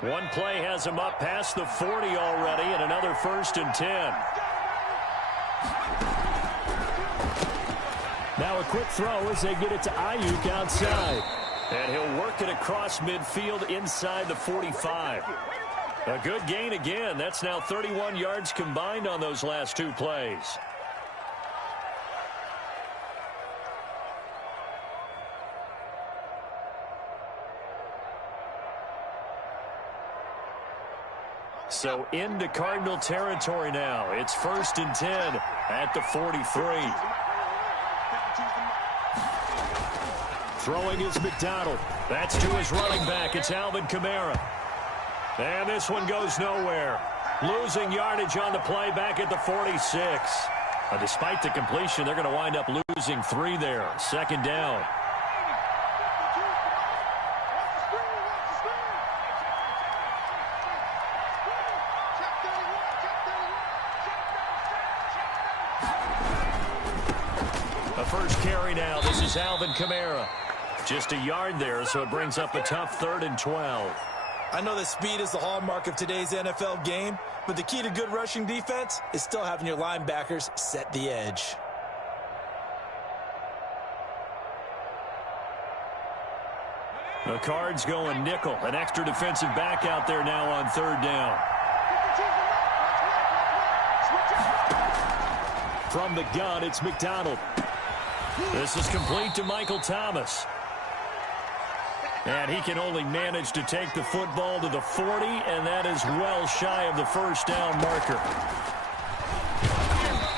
One play has him up past the 40 already, and another 1st and 10. Now a quick throw as they get it to Ayuk outside. And he'll work it across midfield inside the 45. A good gain again. That's now 31 yards combined on those last 2 plays. So into Cardinal territory now. It's 1st and 10 at the 43. Throwing is McDonald. That's to his running back. It's Alvin Kamara. And this one goes nowhere. Losing yardage on the play back at the 46. Despite the completion, they're going to wind up losing 3 there. 2nd down. The first carry now. This is Alvin Kamara. Just a yard there, so it brings up a tough 3rd and 12. I know that speed is the hallmark of today's NFL game, but the key to good rushing defense is still having your linebackers set the edge. The Cards going nickel. An extra defensive back out there now on 3rd down. From the gun, it's McDonald. This is complete to Michael Thomas. And he can only manage to take the football to the 40, and that is well shy of the 1st down marker.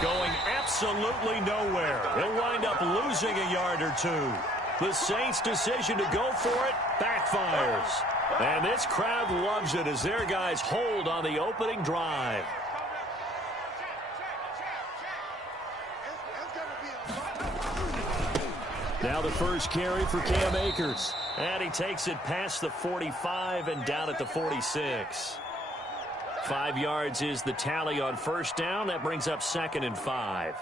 Going absolutely nowhere. He'll wind up losing a yard or 2. The Saints' decision to go for it backfires. And this crowd loves it as their guys hold on the opening drive. Now the first carry for Cam Akers. And he takes it past the 45 and down at the 46. 5 yards is the tally on 1st down. That brings up 2nd and 5.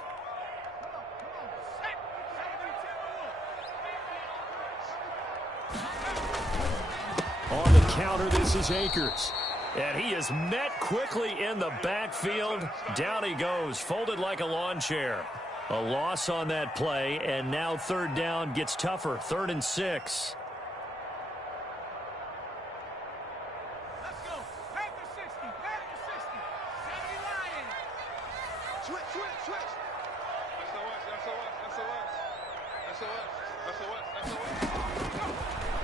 On the counter, this is Akers. And he is met quickly in the backfield. Down he goes, folded like a lawn chair. A loss on that play, and now 3rd down gets tougher. 3rd and 6. Let's go. Back to 60. Back to 60. 70 Lions. Switch. SOS.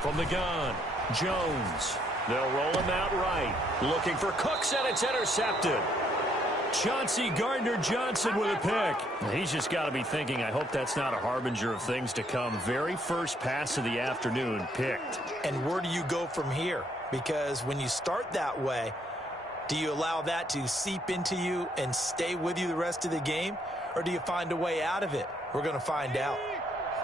From the gun, Jones. They'll roll him out right. Looking for Cooks, and it's intercepted. Chauncey Gardner-Johnson with a pick. He's just got to be thinking, I hope that's not a harbinger of things to come. Very first pass of the afternoon picked. And where do you go from here? Because when you start that way, do you allow that to seep into you and stay with you the rest of the game? Or do you find a way out of it? We're going to find out.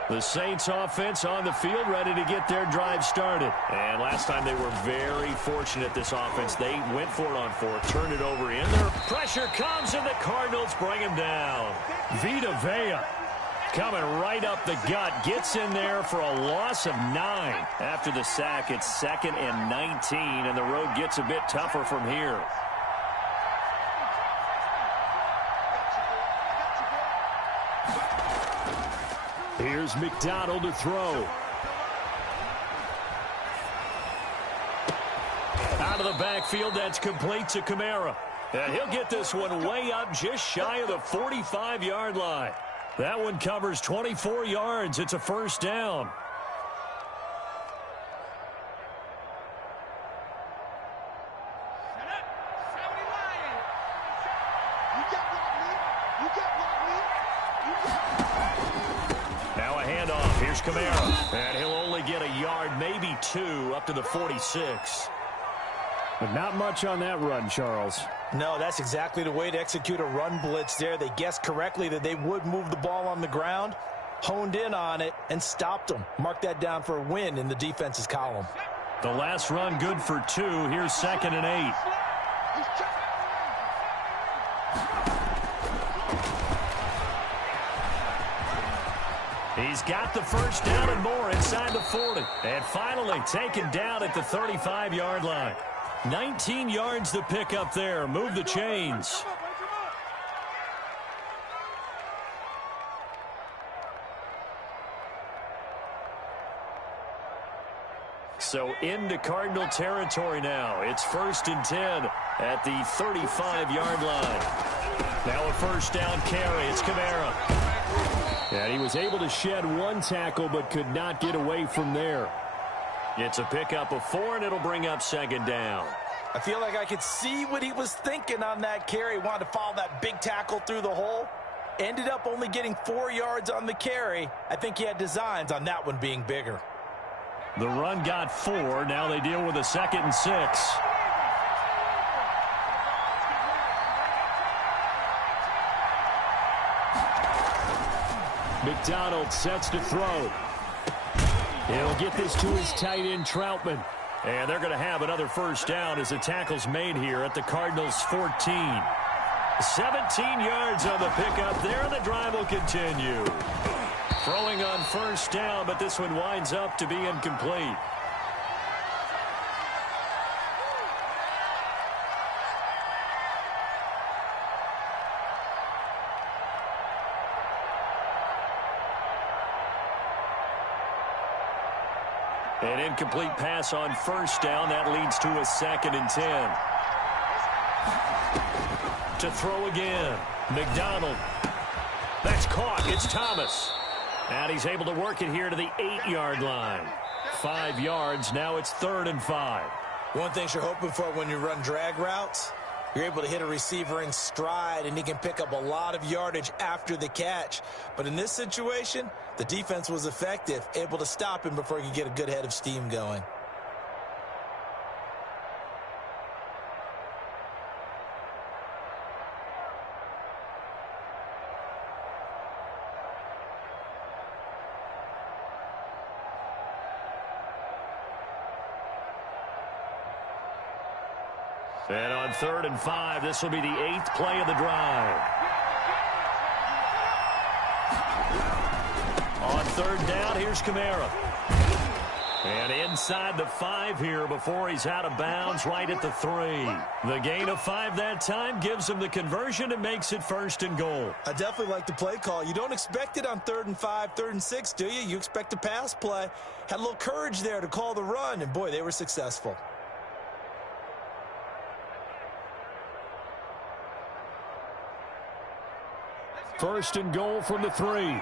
The Saints offense on the field, ready to get their drive started. And last time they were very fortunate, this offense. They went for it on 4th, turned it over in there. Pressure comes, and the Cardinals bring him down. Vita Vea coming right up the gut. Gets in there for a loss of 9. After the sack, it's 2nd and 19, and the road gets a bit tougher from here. Here's McDonald to throw. Out of the backfield, that's complete to Kamara. And he'll get this one way up just shy of the 45-yard line. That one covers 24 yards. It's a 1st down. Here's Kamara, and he'll only get a yard, maybe 2, up to the 46. But not much on that run, Charles. No, that's exactly the way to execute a run blitz there. They guessed correctly that they would move the ball on the ground, honed in on it, and stopped them. Mark that down for a win in the defense's column. The last run good for 2. Here's 2nd and 8. He's got the 1st down and more inside the 40. And finally taken down at the 35-yard line. 19 yards to pick up there. Move the chains. So into Cardinal territory now. It's 1st and 10 at the 35-yard line. Now a first down carry. It's Kamara. And he was able to shed one tackle but could not get away from there. It's a pickup of 4, and it'll bring up 2nd down. I feel like I could see what he was thinking on that carry. Wanted to follow that big tackle through the hole. Ended up only getting 4 yards on the carry. I think he had designs on that one being bigger. The run got 4. Now they deal with a 2nd and 6. McDonald sets to throw. He'll get this to his tight end, Troutman. And they're going to have another first down as the tackle's made here at the Cardinals' 14. 17 yards on the pickup there, and the drive will continue. Throwing on first down, but this one winds up to be incomplete. An incomplete pass on first down. That leads to a 2nd and 10. To throw again. McDonald. That's caught. It's Thomas. And he's able to work it here to the 8-yard line. 5 yards. Now it's 3rd and 5. One thing you're hoping for when you run drag routes, you're able to hit a receiver in stride, and he can pick up a lot of yardage after the catch. But in this situation, the defense was effective, able to stop him before he could get a good head of steam going. And on 3rd and 5, this will be the 8th play of the drive. On 3rd down, here's Kamara. And inside the 5 here before he's out of bounds, right at the 3. The gain of 5 that time gives him the conversion and makes it 1st and goal. I definitely like the play call. You don't expect it on 3rd and 5, 3rd and 6, do you? You expect a pass play. Had a little courage there to call the run, and boy, they were successful. 1st and goal from the 3.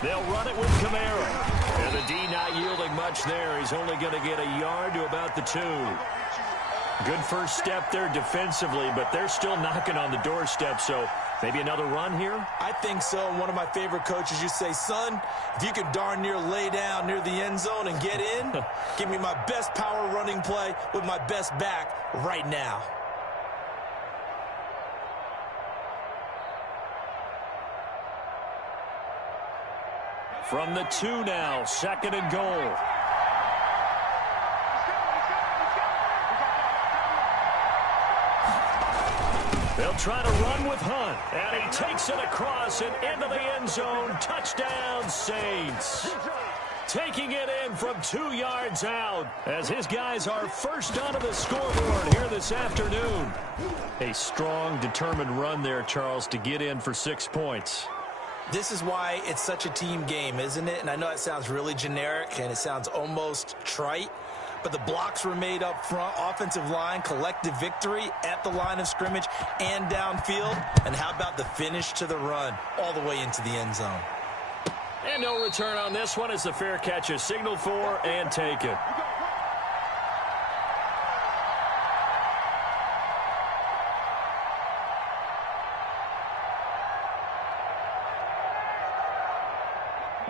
They'll run it with Kamara. And the D not yielding much there. He's only going to get a yard to about the 2. Good first step there defensively, but they're still knocking on the doorstep, so maybe another run here? I think so. One of my favorite coaches used to say, son, if you could darn near lay down near the end zone and get in, give me my best power running play with my best back right now. From the 2 now, 2nd and goal. They'll try to run with Hunt, and he takes it across and into the end zone. Touchdown, Saints. Taking it in from 2 yards out as his guys are first onto the scoreboard here this afternoon. A strong, determined run there, Charles, to get in for 6 points. This is why it's such a team game, isn't it? And I know it sounds really generic and it sounds almost trite, but the blocks were made up front, offensive line, collective victory at the line of scrimmage and downfield. And how about the finish to the run all the way into the end zone? And no return on this one as the fair catch is signaled for and taken.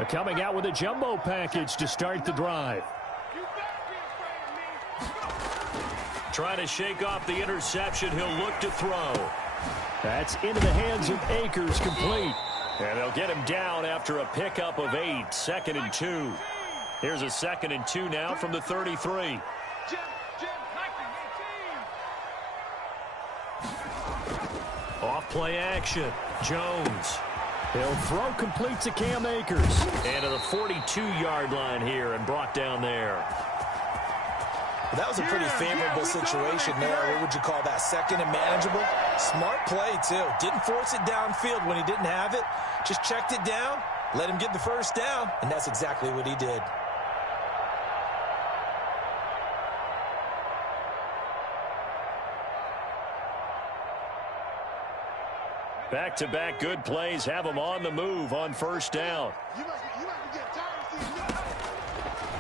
Coming out with a jumbo package to start the drive. Trying to shake off the interception. He'll look to throw. That's into the hands of Akers, complete. And they'll get him down after a pickup of 8. 2nd and 2. Here's a 2nd and 2 now from the 33. Off play action. Jones. He'll throw complete to Cam Akers. And to the 42-yard line here and brought down there. That was a pretty favorable situation there. What would you call that? Second and manageable? Smart play, too. Didn't force it downfield when he didn't have it. Just checked it down, let him get the first down, and that's exactly what he did. Back-to-back good plays have him on the move on first down.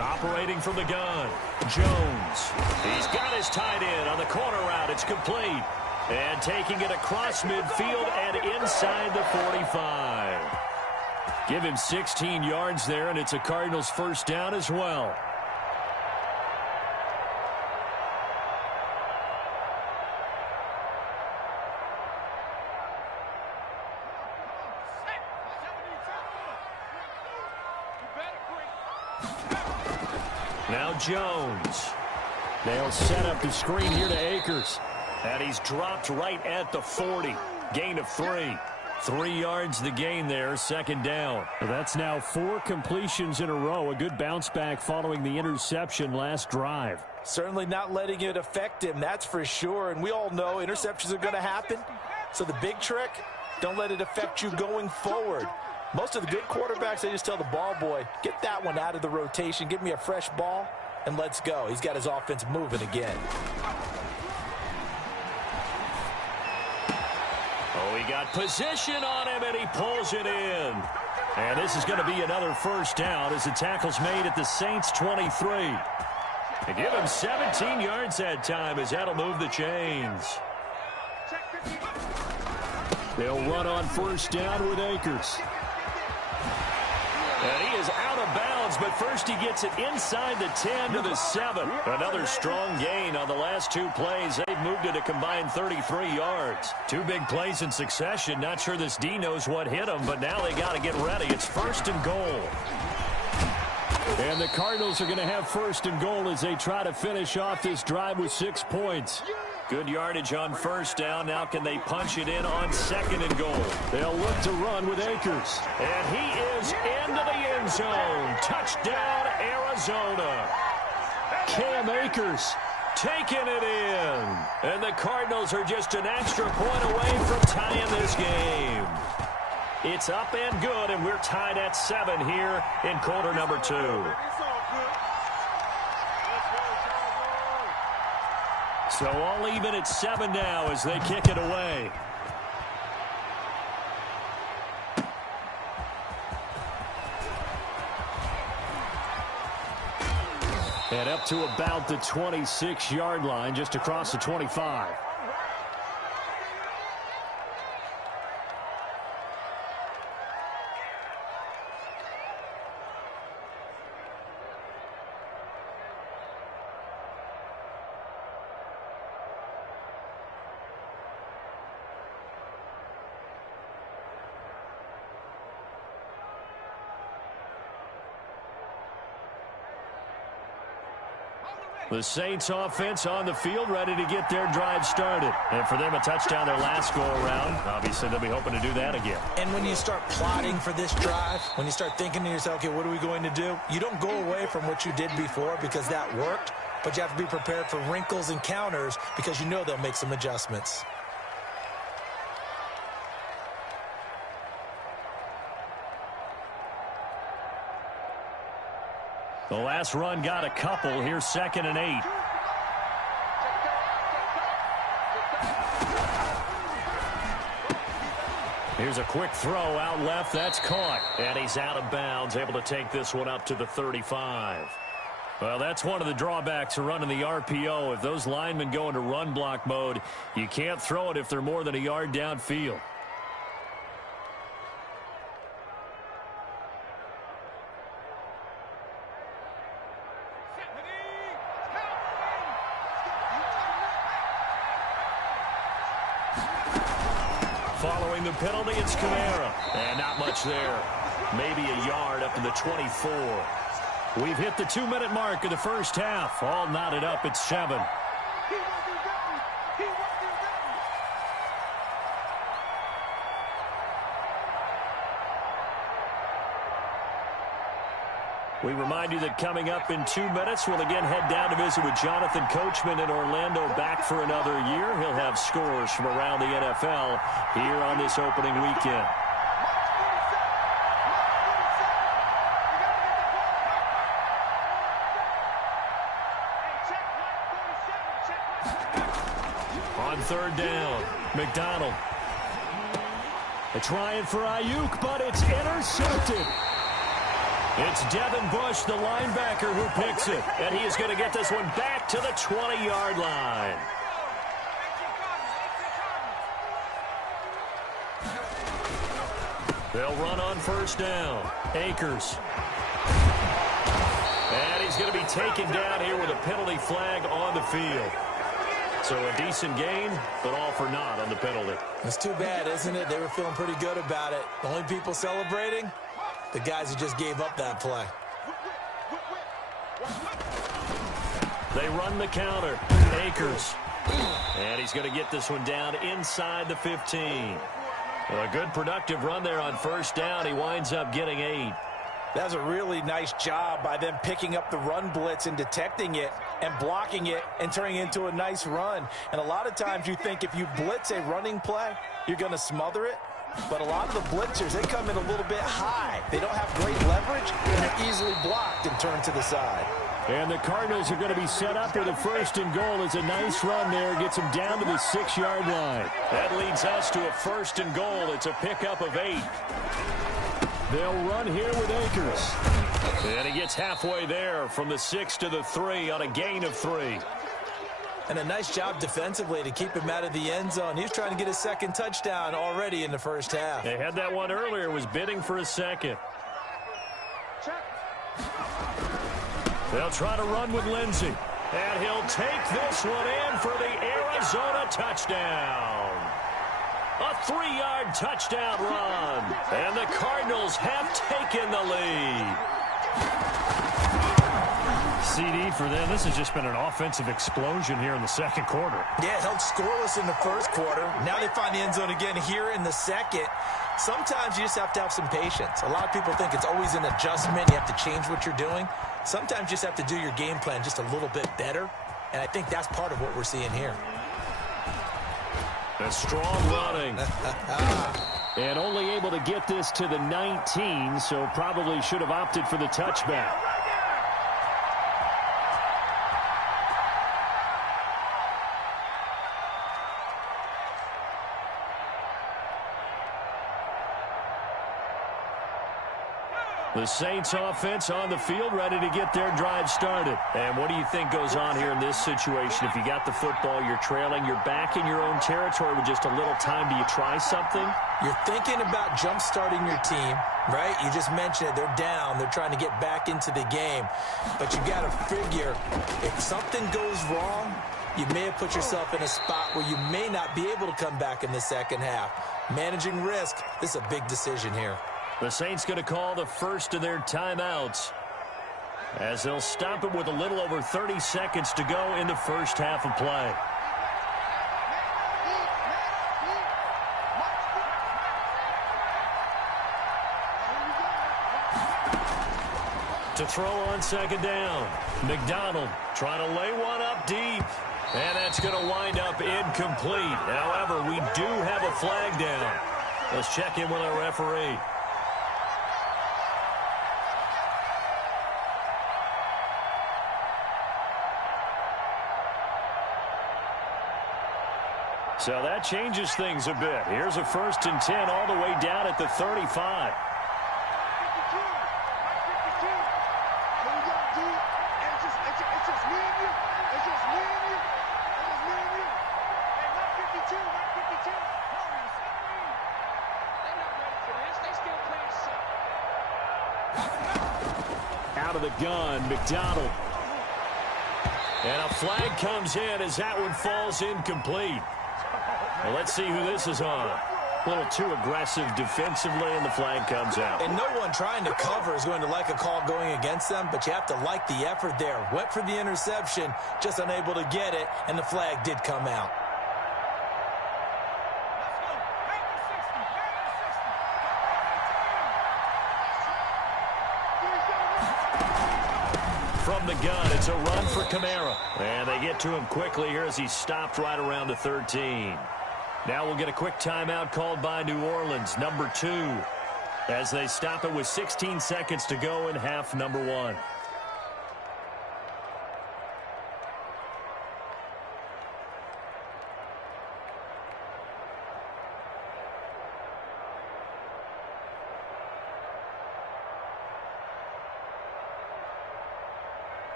Operating from the gun, Jones. He's got his tight end on the corner route. It's complete. And taking it across midfield and inside the 45. Give him 16 yards there, and it's a Cardinals first down as well. Now Jones. They'll set up the screen here to Akers. And he's dropped right at the 40. Gain of 3. 3 yards the gain there, second down. Well, that's now 4 completions in a row. A good bounce back following the interception last drive. Certainly not letting it affect him, that's for sure. And we all know interceptions are going to happen. So the big trick, don't let it affect you going forward. Most of the good quarterbacks, they just tell the ball boy, get that one out of the rotation, give me a fresh ball, and let's go. He's got his offense moving again. Oh, he got position on him, and he pulls it in. And this is going to be another first down as the tackle's made at the Saints' 23. And give him 17 yards that time as that'll move the chains. They'll run on first down with Akers. And he is out of bounds, but first he gets it inside the 10 to the 7. Another strong gain on the last 2 plays. They've moved it a combined 33 yards. 2 big plays in succession. Not sure this D knows what hit him, but now they got to get ready. It's first and goal. And the Cardinals are going to have first and goal as they try to finish off this drive with 6 points. Good yardage on first down. Now can they punch it in on second and goal? They'll look to run with Akers. And he is into the end zone. Touchdown, Arizona. Cam Akers taking it in. And the Cardinals are just an extra point away from tying this game. It's up and good, and we're tied at 7 here in quarter number 2. So all even at 7 now as they kick it away. And up to about the 26-yard line, just across the 25. The Saints offense on the field, ready to get their drive started. And for them, a touchdown their last go-around. Obviously, they'll be hoping to do that again. And when you start plotting for this drive, when you start thinking to yourself, okay, what are we going to do? You don't go away from what you did before because that worked, but you have to be prepared for wrinkles and counters because you know they'll make some adjustments. The last run got a couple. Here's 2nd and 8. Here's a quick throw out left. That's caught. And he's out of bounds, able to take this one up to the 35. Well, that's one of the drawbacks of running the RPO. If those linemen go into run block mode, you can't throw it if they're more than a yard downfield. Following the penalty, it's Kamara. And not much there. Maybe a yard up to the 24. We've hit the 2-minute mark of the first half. All knotted up at 7. We remind you that coming up in 2 minutes, we'll again head down to visit with Jonathan Coachman in Orlando, back for another year. He'll have scores from around the NFL here on this opening weekend. On third down, McDonald. They're trying for Ayuk, but it's intercepted. It's Devin Bush, the linebacker, who picks it. And he is going to get this one back to the 20-yard line. They'll run on first down. Akers. And he's going to be taken down here with a penalty flag on the field. So a decent gain, but all for naught on the penalty. It's too bad, isn't it? They were feeling pretty good about it. The only people celebrating, the guys who just gave up that play. They run the counter. Akers. And he's going to get this one down inside the 15. Well, a good productive run there on first down. He winds up getting 8. That was a really nice job by them picking up the run blitz and detecting it and blocking it and turning it into a nice run. And a lot of times you think if you blitz a running play, you're going to smother it. But a lot of the blitzers, they come in a little bit high. They don't have great leverage, and they're easily blocked and turned to the side. And the Cardinals are going to be set up with a first and goal. It's a nice run there. Gets them down to the 6-yard line. That leads us to a first and goal. It's a pickup of 8. They'll run here with Akers. And he gets halfway there from the 6 to the 3 on a gain of 3. And a nice job defensively to keep him out of the end zone. He was trying to get his second touchdown already in the first half. They had that one earlier, was bidding for a second. They'll try to run with Lindsey. And he'll take this one in for the Arizona touchdown. A 3-yard touchdown run. And the Cardinals have taken the lead. CD for them. This has just been an offensive explosion here in the second quarter. Yeah, held scoreless in the first quarter. Now they find the end zone again here in the second. Sometimes you just have to have some patience. A lot of people think it's always an adjustment. You have to change what you're doing. Sometimes you just have to do your game plan just a little bit better. And I think that's part of what we're seeing here. A strong running. And only able to get this to the 19, so probably should have opted for the touchback. The Saints offense on the field, ready to get their drive started. And what do you think goes on here in this situation? If you got the football, you're trailing, you're back in your own territory with just a little time. Do you try something? You're thinking about jump-starting your team, right? You just mentioned it. They're down. They're trying to get back into the game. But you got to figure, if something goes wrong, you may have put yourself in a spot where you may not be able to come back in the second half. Managing risk, this is a big decision here. The Saints going to call the first of their timeouts as they'll stop it with a little over 30 seconds to go in the first half of play. To throw on second down, McDonald trying to lay one up deep. And that's going to wind up incomplete. However, we do have a flag down. Let's check in with our referee. So that changes things a bit. Here's a 1st and 10 all the way down at the 35. Out of the gun, McDonald. And a flag comes in as that one falls incomplete. Well, let's see who this is on. A little too aggressive defensively, and the flag comes out. And no one trying to cover is going to like a call going against them, but you have to like the effort there. Went for the interception, just unable to get it, and the flag did come out. from the gun. It's a run for Kamara. And they get to him quickly here as he stopped right around the 13. Now we'll get a quick timeout called by New Orleans, number 2, as they stop it with 16 seconds to go in half number 1.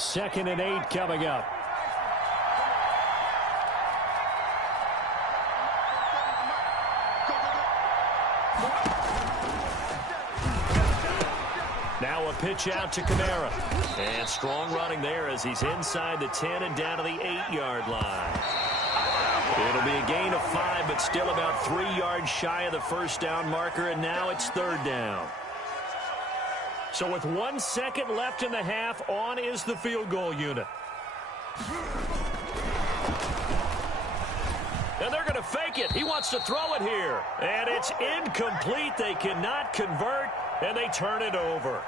Second and 8 coming up. Now a pitch out to Kamara. And strong running there as he's inside the 10 and down to the 8-yard line. It'll be a gain of 5, but still about 3 yards shy of the first down marker, and now it's third down. So with 1 second left in the half, on is the field goal unit. And they're going to fake it. He wants to throw it here. And it's incomplete. They cannot convert, and they turn it over.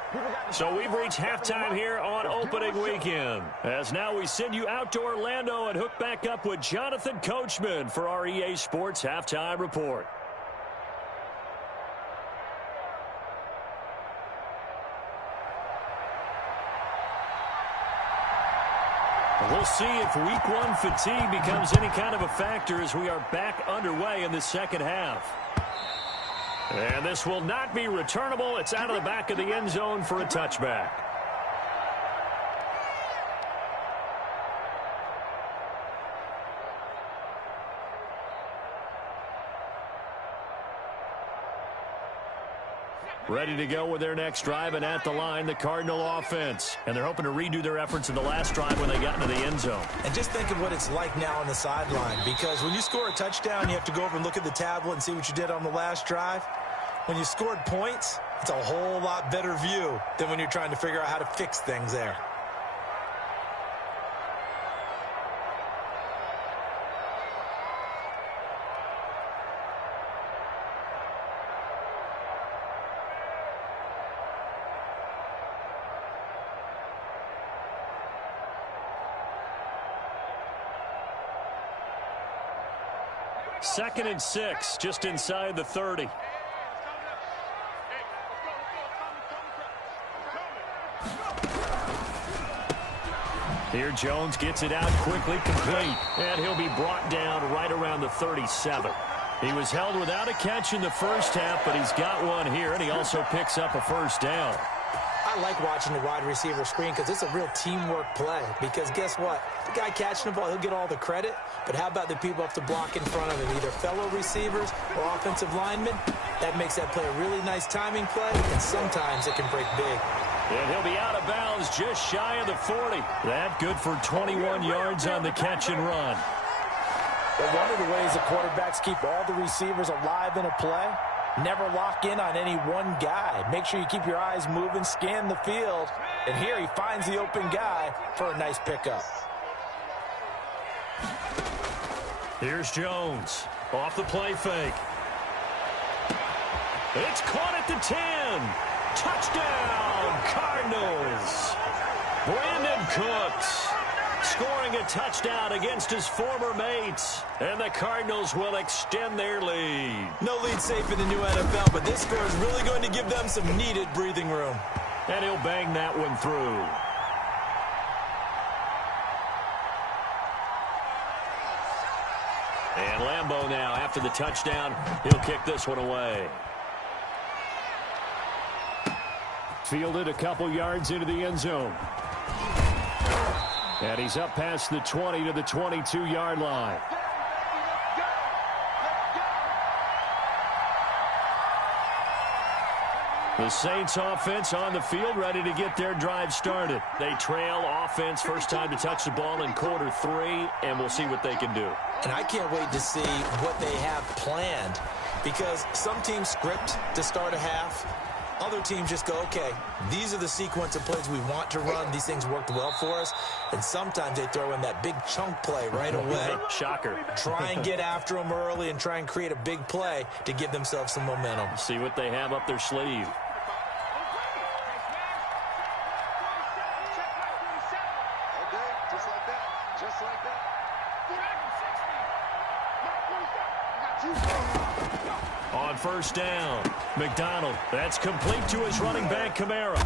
So we've reached halftime here on opening weekend. As now we send you out to Orlando and hook back up with Jonathan Coachman for our EA Sports Halftime Report. We'll see if week 1 fatigue becomes any kind of a factor as we are back underway in the second half. And this will not be returnable. It's out of the back of the end zone for a touchback. Ready to go with their next drive, and at the line, the Cardinal offense. And they're hoping to redo their efforts in the last drive when they got into the end zone. And just think of what it's like now on the sideline, because when you score a touchdown, you have to go over and look at the tablet and see what you did on the last drive. When you scored points, it's a whole lot better view than when you're trying to figure out how to fix things there. Second and 6, just inside the 30. Here Jones gets it out quickly, complete, and he'll be brought down right around the 37. He was held without a catch in the first half, but he's got one here, and he also picks up a first down. I like watching the wide receiver screen because it's a real teamwork play. Because guess what? The guy catching the ball, he'll get all the credit. But how about the people have to block in front of him, either fellow receivers or offensive linemen? That makes that play a really nice timing play, and sometimes it can break big. And he'll be out of bounds just shy of the 40. That good for 21 yards on the catch and run. But one of the ways the quarterbacks keep all the receivers alive in a play, never lock in on any one guy. Make sure you keep your eyes moving, scan the field. And here he finds the open guy for a nice pickup. Here's Jones. Off the play fake. It's caught at the 10. Touchdown, Cardinals. Brandon Cooks scoring a touchdown against his former mates. And the Cardinals will extend their lead. No lead safe in the new NFL, but this score is really going to give them some needed breathing room. And he'll bang that one through. And Lambeau now, after the touchdown, he'll kick this one away. Fielded a couple yards into the end zone. And he's up past the 20 to the 22-yard line. The Saints offense on the field, ready to get their drive started. They trail offense, first time to touch the ball in quarter 3, and we'll see what they can do. And I can't wait to see what they have planned, because some teams script to start a half, Other teams just go, okay, these are the sequence of plays we want to run. These things worked well for us. And sometimes they throw in that big chunk play right away. Shocker. Try and get after them early and try and create a big play to give themselves some momentum. See what they have up their sleeve. On first down, McDonald. That's complete to his running back, Kamara.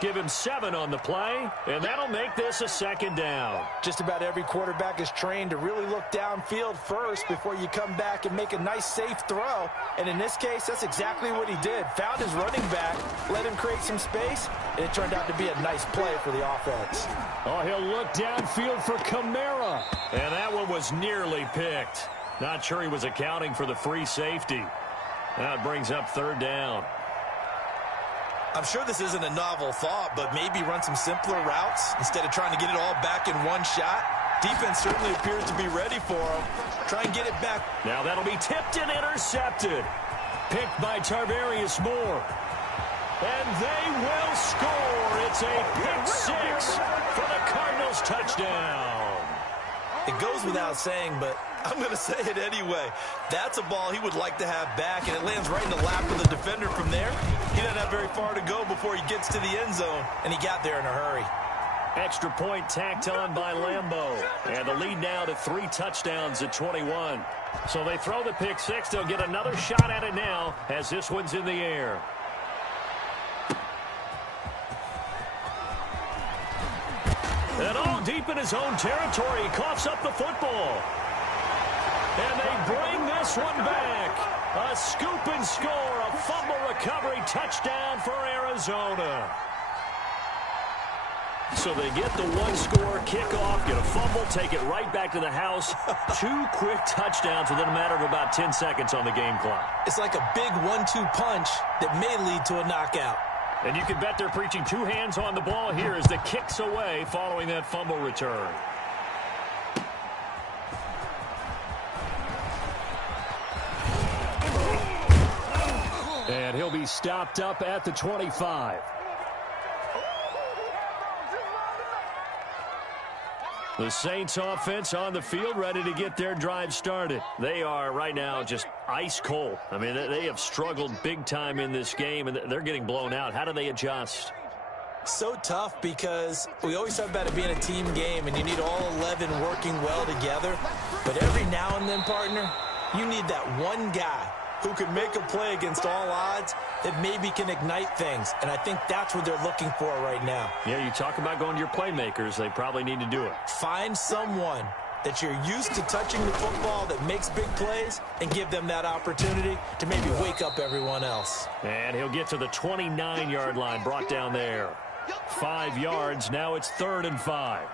Give him 7 on the play, and that'll make this a second down. Just about every quarterback is trained to really look downfield first before you come back and make a nice, safe throw. And in this case, that's exactly what he did. Found his running back, let him create some space, and it turned out to be a nice play for the offense. Oh, he'll look downfield for Kamara. And that one was nearly picked. Not sure he was accounting for the free safety. That brings up third down. I'm sure this isn't a novel thought, but maybe run some simpler routes instead of trying to get it all back in one shot. Defense certainly appears to be ready for him. Try and get it back. Now that'll be tipped and intercepted. Picked by Tarvarius Moore. And they will score. It's a pick 6 for the Cardinals touchdown. It goes without saying, but I'm going to say it anyway. That's a ball he would like to have back, and it lands right in the lap of the defender from there. He doesn't have very far to go before he gets to the end zone, and he got there in a hurry. Extra point tacked on by Lambeau. And the lead now to 3 touchdowns at 21. So they throw the pick 6. They'll get another shot at it now as this one's in the air. And all deep in his own territory, he coughs up the football. And they bring this one back. A scoop and score, a fumble recovery touchdown for Arizona. So they get the one-score kickoff, get a fumble, take it right back to the house. 2 quick touchdowns within a matter of about 10 seconds on the game clock. It's like a big 1-2 punch that may lead to a knockout. And you can bet they're preaching 2 hands on the ball here as the kick's away following that fumble return. And he'll be stopped up at the 25. The Saints offense on the field ready to get their drive started. They are right now just ice cold. I mean, they have struggled big time in this game, and they're getting blown out. How do they adjust? So tough because we always talk about it being a team game, and you need all 11 working well together. But every now and then, partner, you need that one guy who can make a play against all odds that maybe can ignite things. And I think that's what they're looking for right now. Yeah, you talk about going to your playmakers. They probably need to do it. Find someone that you're used to touching the football that makes big plays and give them that opportunity to maybe wake up everyone else. And he'll get to the 29-yard line, brought down there. 5 yards. Now it's 3rd and 5.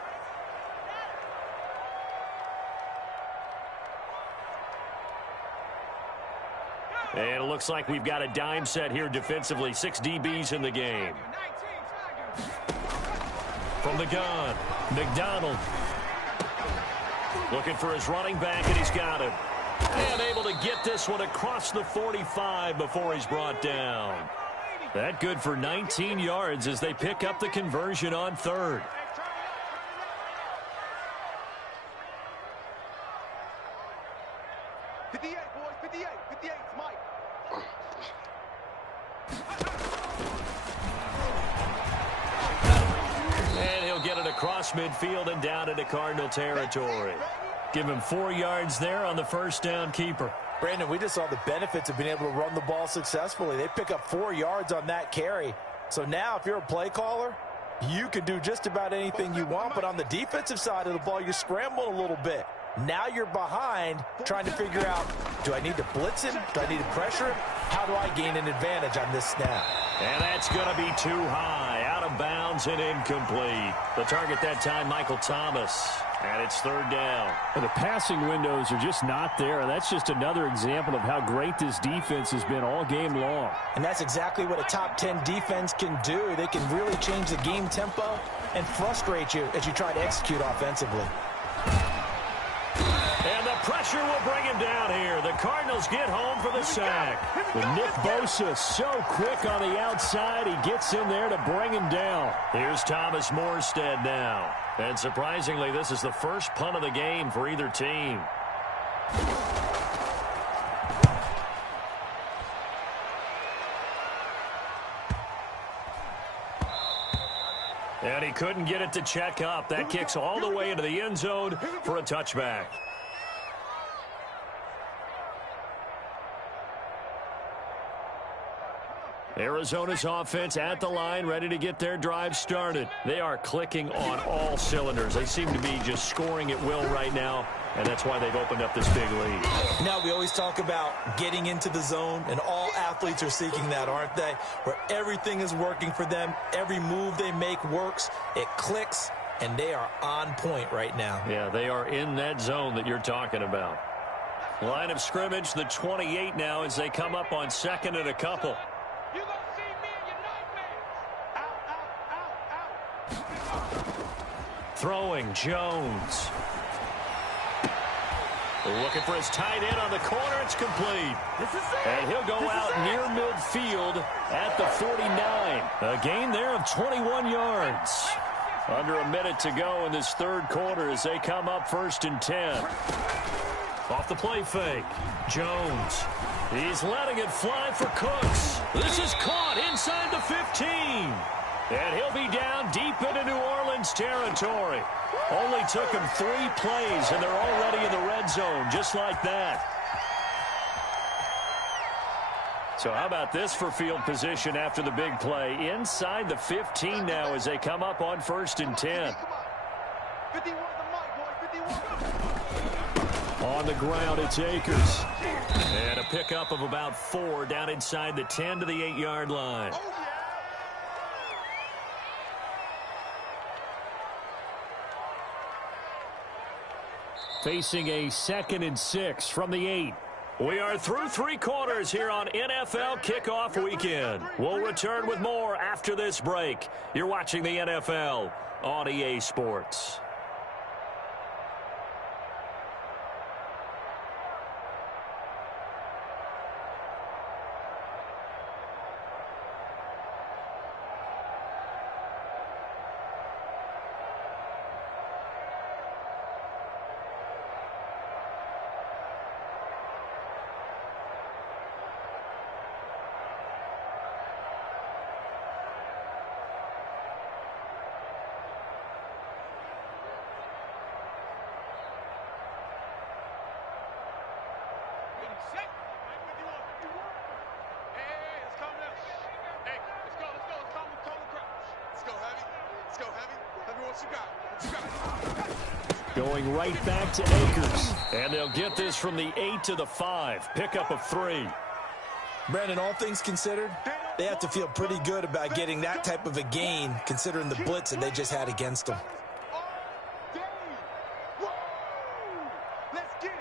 And it looks like we've got a dime set here defensively. 6 DBs in the game. From the gun, McDonald. Looking for his running back, and he's got him. And able to get this one across the 45 before he's brought down. That good for 19 yards as they pick up the conversion on 3rd. And he'll get it across midfield and down into Cardinal territory. Give him 4 yards there on the first down keeper. Brandon, we just saw the benefits of being able to run the ball successfully. They pick up 4 yards on that carry. So now if you're a play caller, you can do just about anything you want. But on the defensive side of the ball, you scramble a little bit. Now you're behind trying to figure out, do I need to blitz him? Do I need to pressure him? How do I gain an advantage on this snap? And that's going to be too high, out of bounds and incomplete. The target that time, Michael Thomas. And it's 3rd down. And the passing windows are just not there. That's just another example of how great this defense has been all game long. And that's exactly what a top 10 defense can do. They can really change the game tempo and frustrate you as you try to execute offensively. And the pressure will bring him down here. The Cardinals get home for the sack. And Nick Bosa so quick on the outside. He gets in there to bring him down. Here's Thomas Morstead now. And surprisingly, this is the first punt of the game for either team. And he couldn't get it to check up. That kicks all the way into the end zone for a touchback. Arizona's offense at the line, ready to get their drive started. They are clicking on all cylinders. They seem to be just scoring at will right now, and that's why they've opened up this big lead. Now, we always talk about getting into the zone, and all athletes are seeking that, aren't they? Where everything is working for them. Every move they make works. It clicks, and they are on point right now. Yeah, they are in that zone that you're talking about. Line of scrimmage, the 28 now as they come up on second and a couple. You gonna see me in your nightmares. Out, out, out, out. Throwing, Jones. Looking for his tight end on the corner. It's complete. And he'll go out near midfield at the 49. A gain there of 21 yards. Under a minute to go in this third quarter as they come up 1st and 10. Off the play fake. Jones. He's letting it fly for Cooks. This is caught inside the 15. And he'll be down deep into New Orleans territory. Only took him 3 plays, and they're already in the red zone, just like that. So how about this for field position after the big play? Inside the 15 now as they come up on 1st and 10. 51 the mic, boy. 51. On the ground, it's Akers. And a pickup of about 4 down inside the 10 to the 8-yard line. Facing a 2nd and 6 from the 8. We are through 3 quarters here on NFL Kickoff Weekend. We'll return with more after this break. You're watching the NFL on EA Sports. Going right back to Akers. And they'll get this from the 8 to the 5. Pickup of 3. Brandon, all things considered, they have to feel pretty good about getting that type of a gain, considering the blitz that they just had against them. Let's get it.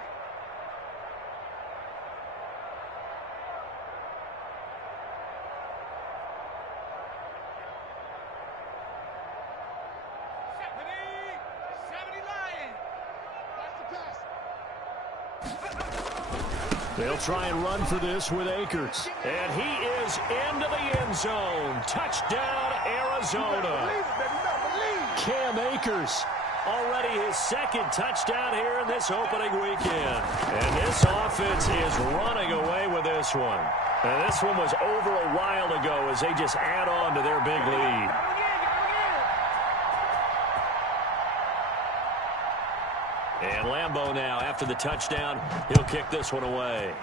They'll try and run for this with Akers. And he is into the end zone. Touchdown, Arizona. Cam Akers. Already his 2nd touchdown here in this opening weekend. And this offense is running away with this one. And this one was over a while ago as they just add on to their big lead. And Lambeau now, after the touchdown, he'll kick this one away.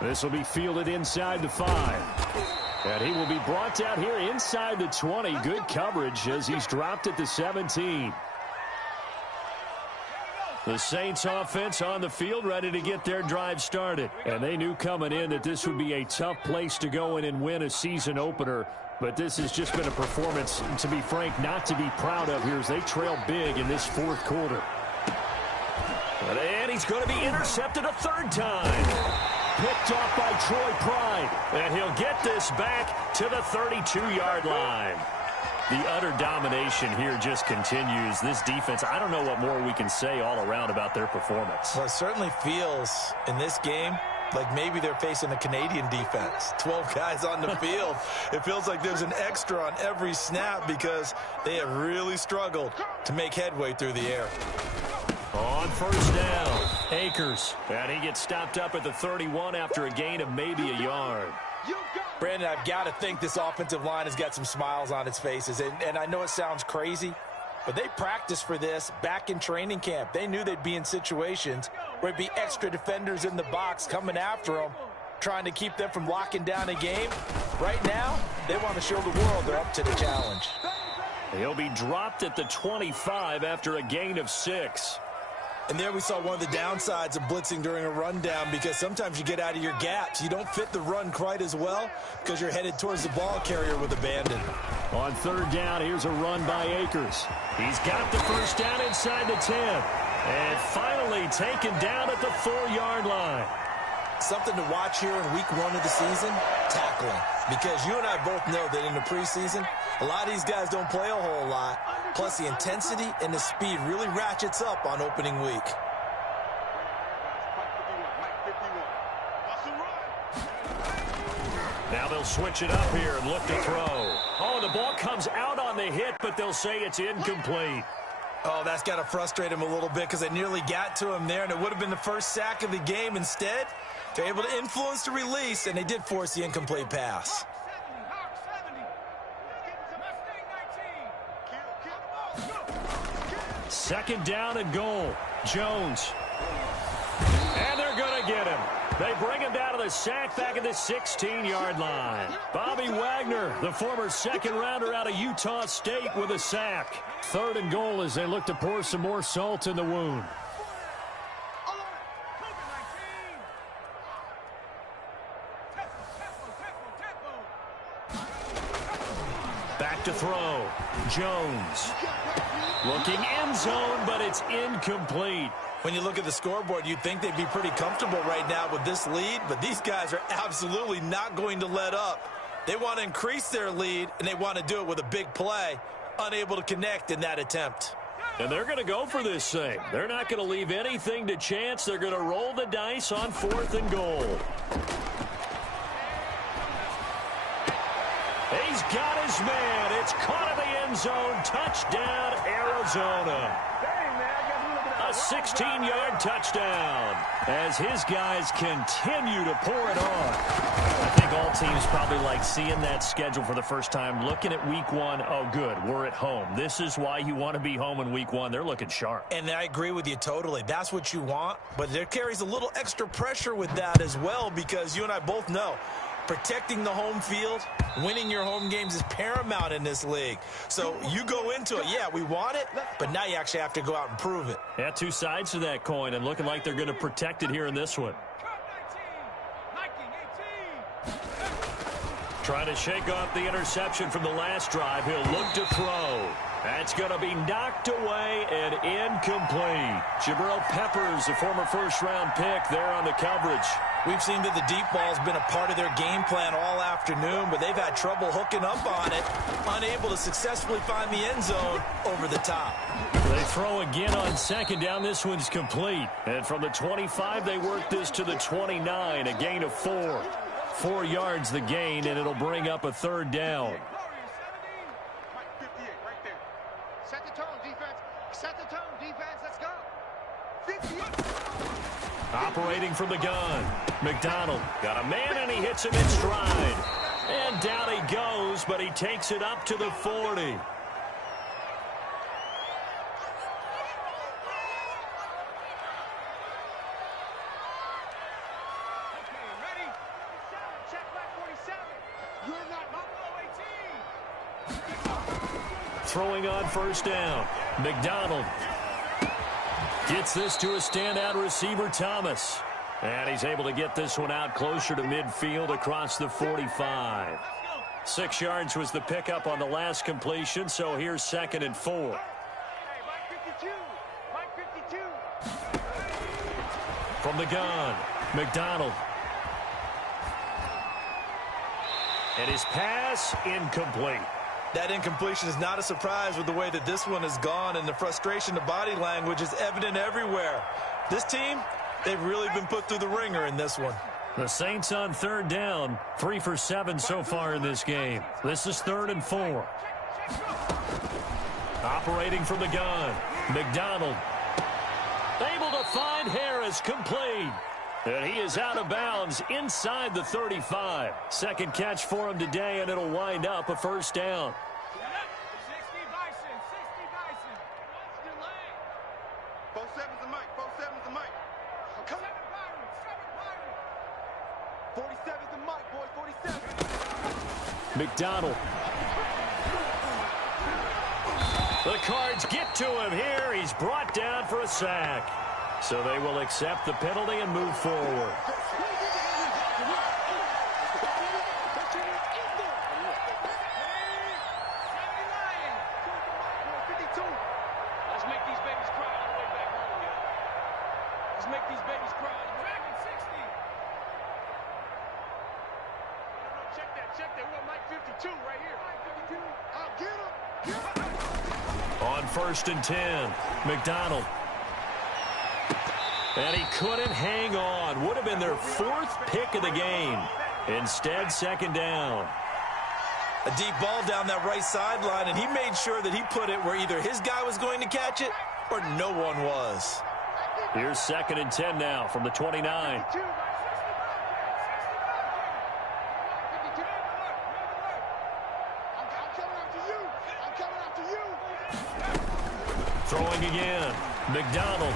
This will be fielded inside the 5. And he will be brought down here inside the 20. Good coverage as he's dropped at the 17. The Saints offense on the field, ready to get their drive started. And they knew coming in that this would be a tough place to go in and win a season opener. But this has just been a performance, to be frank, not to be proud of here as they trail big in this 4th quarter. And he's going to be intercepted a 3rd time. Picked off by Troy Pride. And he'll get this back to the 32-yard line. The utter domination here just continues. This defense, I don't know what more we can say all around about their performance. Well, it certainly feels in this game like maybe they're facing a Canadian defense. 12 guys on the field. It feels like there's an extra on every snap because they have really struggled to make headway through the air. On first down, Akers. And he gets stopped up at the 31 after a gain of maybe a yard. Brandon, I've got to think this offensive line has got some smiles on its faces. And I know it sounds crazy, but they practiced for this back in training camp. They knew they'd be in situations where there'd be extra defenders in the box coming after them, trying to keep them from locking down a game. Right now, they want to show the world they're up to the challenge. He'll be dropped at the 25 after a gain of 6. And there we saw one of the downsides of blitzing during a rundown, because sometimes you get out of your gaps. You don't fit the run quite as well because you're headed towards the ball carrier with abandon. On third down, here's a run by Akers. He's got the first down inside the 10. And finally taken down at the 4-yard line. Something to watch here in week 1 of the season, tackling. Because you and I both know that in the preseason, a lot of these guys don't play a whole lot. Plus, the intensity and the speed really ratchets up on opening week. Now they'll switch it up here and look to throw. Oh, the ball comes out on the hit, but they'll say it's incomplete. Oh, that's got to frustrate him a little bit because they nearly got to him there, and it would have been the first sack of the game. Instead, they're able to influence the release, and they did force the incomplete pass. Second down and goal. Jones. And they're going to get him. They bring him down to the sack back at the 16-yard line. Bobby Wagner, the former second-rounder out of Utah State, with a sack. Third and goal as they look to pour some more salt in the wound. Back to throw. Jones. Looking end zone, but it's incomplete. When you look at the scoreboard, you'd think they'd be pretty comfortable right now with this lead, but these guys are absolutely not going to let up. They want to increase their lead, and they want to do it with a big play. Unable to connect in that attempt. And they're going to go for this thing. They're not going to leave anything to chance. They're going to roll the dice on 4th and goal. He's got his man. It's caught in the end zone. Touchdown, Arizona. A 16-yard touchdown as his guys continue to pour it on. I think all teams probably like seeing that schedule for the first time, looking at week 1. Oh, good, we're at home. This is why you want to be home in week 1. They're looking sharp. And I agree with you totally. That's what you want, but there carries a little extra pressure with that as well, because you and I both know protecting the home field, winning your home games is paramount in this league. So you go into it, yeah, we want it, but now you actually have to go out and prove it. Yeah, two sides to that coin, and looking like they're going to protect it here in this one. Trying to shake off the interception from the last drive. He'll look to throw. That's going to be knocked away and incomplete. Jabril Peppers, a former first-round pick, there on the coverage. We've seen that the deep ball has been a part of their game plan all afternoon, but they've had trouble hooking up on it, unable to successfully find the end zone over the top. They throw again on second down. This one's complete. And from the 25, they work this to the 29, a gain of 4. 4 yards the gain, and it'll bring up a 3rd down. Set the tone, defense. Set the tone, defense. Let's go. 58. Operating from the gun. McDonald got a man, and he hits him in stride. And down he goes, but he takes it up to the 40. Throwing on first down. McDonald gets this to a standout receiver, Thomas. And he's able to get this one out closer to midfield across the 45. 6 yards was the pickup on the last completion, so here's 2nd and 4. From the gun, McDonald. And his pass incomplete. That incompletion is not a surprise with the way that this one has gone, and the frustration, the body language is evident everywhere. This team, they've really been put through the ringer in this one. The Saints on third down, 3 for 7 so far in this game. This is 3rd and 4. Operating from the gun, McDonald. Able to find Harris, complete. And he is out of bounds inside the 35. Second catch for him today, and it'll wind up a first down. 60 Bison, 60 Bison. What's delay? 47's the mic, 47's the mic. Come on. 47's the mic, boy, 47. McDonald. The Cards get to him here. He's brought down for a sack. So they will accept the penalty and move forward. Let's make these babies cry all the way back home, yo. Let's make these babies cry. Dragon 60. No, check that. We're on Mike 52 right here. Mike 52. I'll get him. On 1st and 10, McDonald. And he couldn't hang on. Would have been their 4th pick of the game. Instead, 2nd down. A deep ball down that right sideline, and he made sure that he put it where either his guy was going to catch it or no one was. Here's 2nd and 10 now from the 29. Throwing again. McDonald.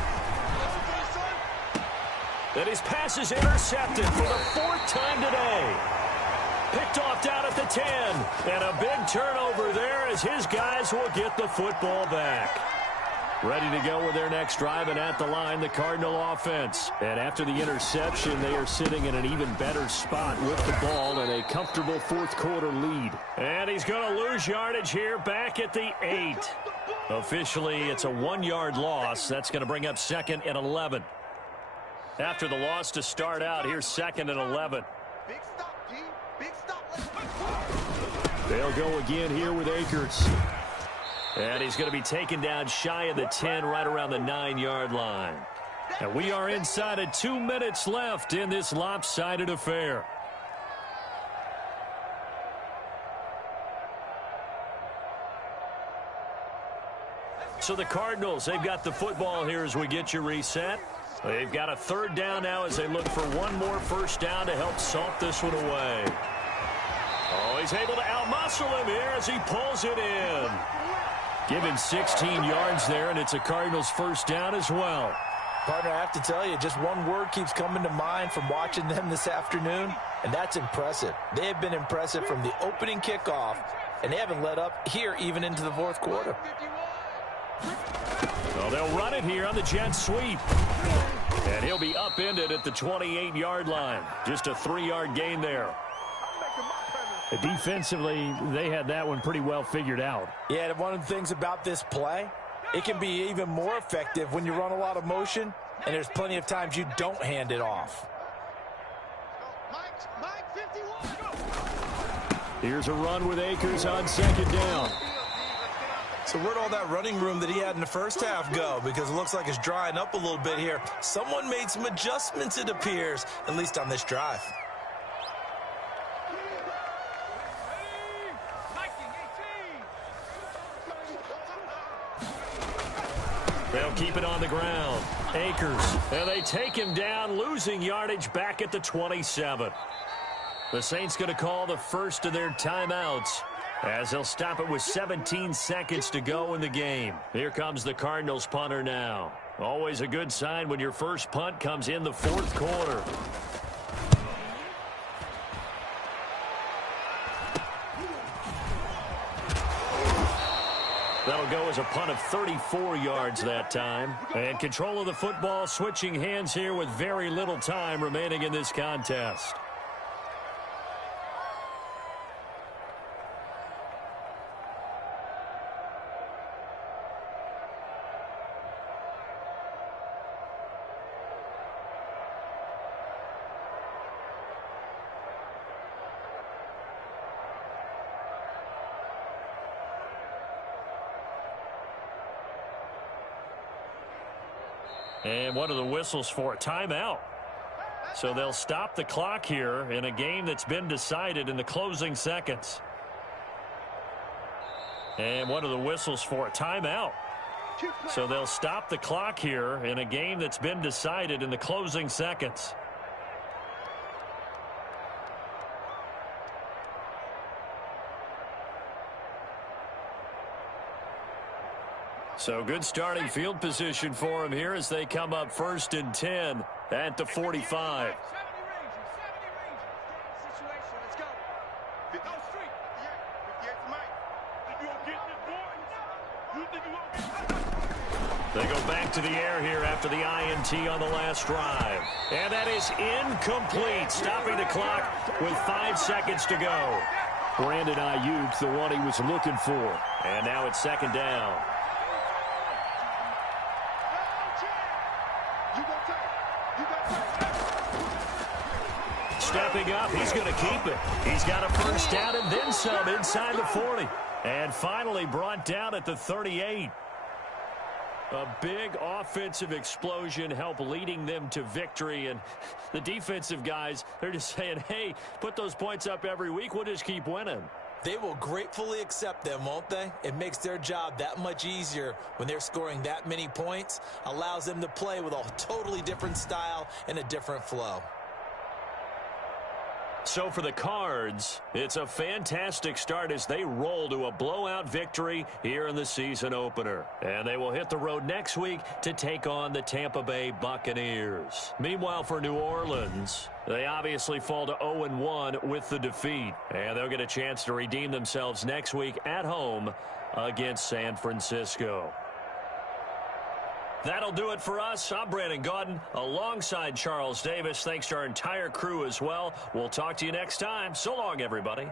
And his pass is intercepted for the 4th time today. Picked off down at the 10. And a big turnover there as his guys will get the football back. Ready to go with their next drive, and at the line, the Cardinal offense. And after the interception, they are sitting in an even better spot with the ball and a comfortable 4th quarter lead. And he's going to lose yardage here back at the 8. Officially, it's a 1-yard loss. That's going to bring up 2nd and 11. After the loss to start out, here's 2nd and 11. Big stop, G. Big stop. They'll go again here with Akers. And he's going to be taken down shy of the 10, right around the 9-yard line. And we are inside of 2 minutes left in this lopsided affair. So the Cardinals, they've got the football here as we get you reset. They've got a 3rd down now as they look for one more first down to help salt this one away. Oh, he's able to outmuscle him here as he pulls it in. Give him 16 yards there, and it's a Cardinals first down as well. Partner, I have to tell you, just one word keeps coming to mind from watching them this afternoon, and that's impressive. They have been impressive from the opening kickoff, and they haven't let up here even into the 4th quarter. Well, they'll run it here on the jet sweep. And he'll be upended at the 28-yard line. Just a 3-yard gain there. Defensively, they had that one pretty well figured out. Yeah, one of the things about this play, it can be even more effective when you run a lot of motion, and there's plenty of times you don't hand it off. Mike 51. Here's a run with Akers on 2nd down. So where'd all that running room that he had in the first half go? Because it looks like it's drying up a little bit here. Someone made some adjustments, it appears, at least on this drive. They'll keep it on the ground. Akers, and they take him down, losing yardage back at the 27. The Saints going to call the first of their timeouts, as they'll stop it with 17 seconds to go in the game. Here comes the Cardinals punter now. Always a good sign when your first punt comes in the 4th quarter. That'll go as a punt of 34 yards that time. And control of the football switching hands here with very little time remaining in this contest. And what are the whistles for? A timeout. So they'll stop the clock here in a game that's been decided in the closing seconds. And what are the whistles for? A timeout. So they'll stop the clock here in a game that's been decided in the closing seconds. So good starting field position for them here as they come up 1st and 10 at the 45. They go back to the air here after the INT on the last drive. And that is incomplete, stopping the clock with 5 seconds to go. Brandon Ayuk, the one he was looking for. And now it's 2nd down. Stepping up, he's going to keep it. He's got a 1st down and then some inside the 40. And finally brought down at the 38. A big offensive explosion helped leading them to victory. And the defensive guys, they're just saying, hey, put those points up every week. We'll just keep winning. They will gratefully accept them, won't they? It makes their job that much easier when they're scoring that many points. Allows them to play with a totally different style and a different flow. So for the Cards, it's a fantastic start as they roll to a blowout victory here in the season opener. And they will hit the road next week to take on the Tampa Bay Buccaneers. Meanwhile, for New Orleans, they obviously fall to 0-1 with the defeat. And they'll get a chance to redeem themselves next week at home against San Francisco. That'll do it for us. I'm Brandon Gaudin alongside Charles Davis. Thanks to our entire crew as well. We'll talk to you next time. So long, everybody.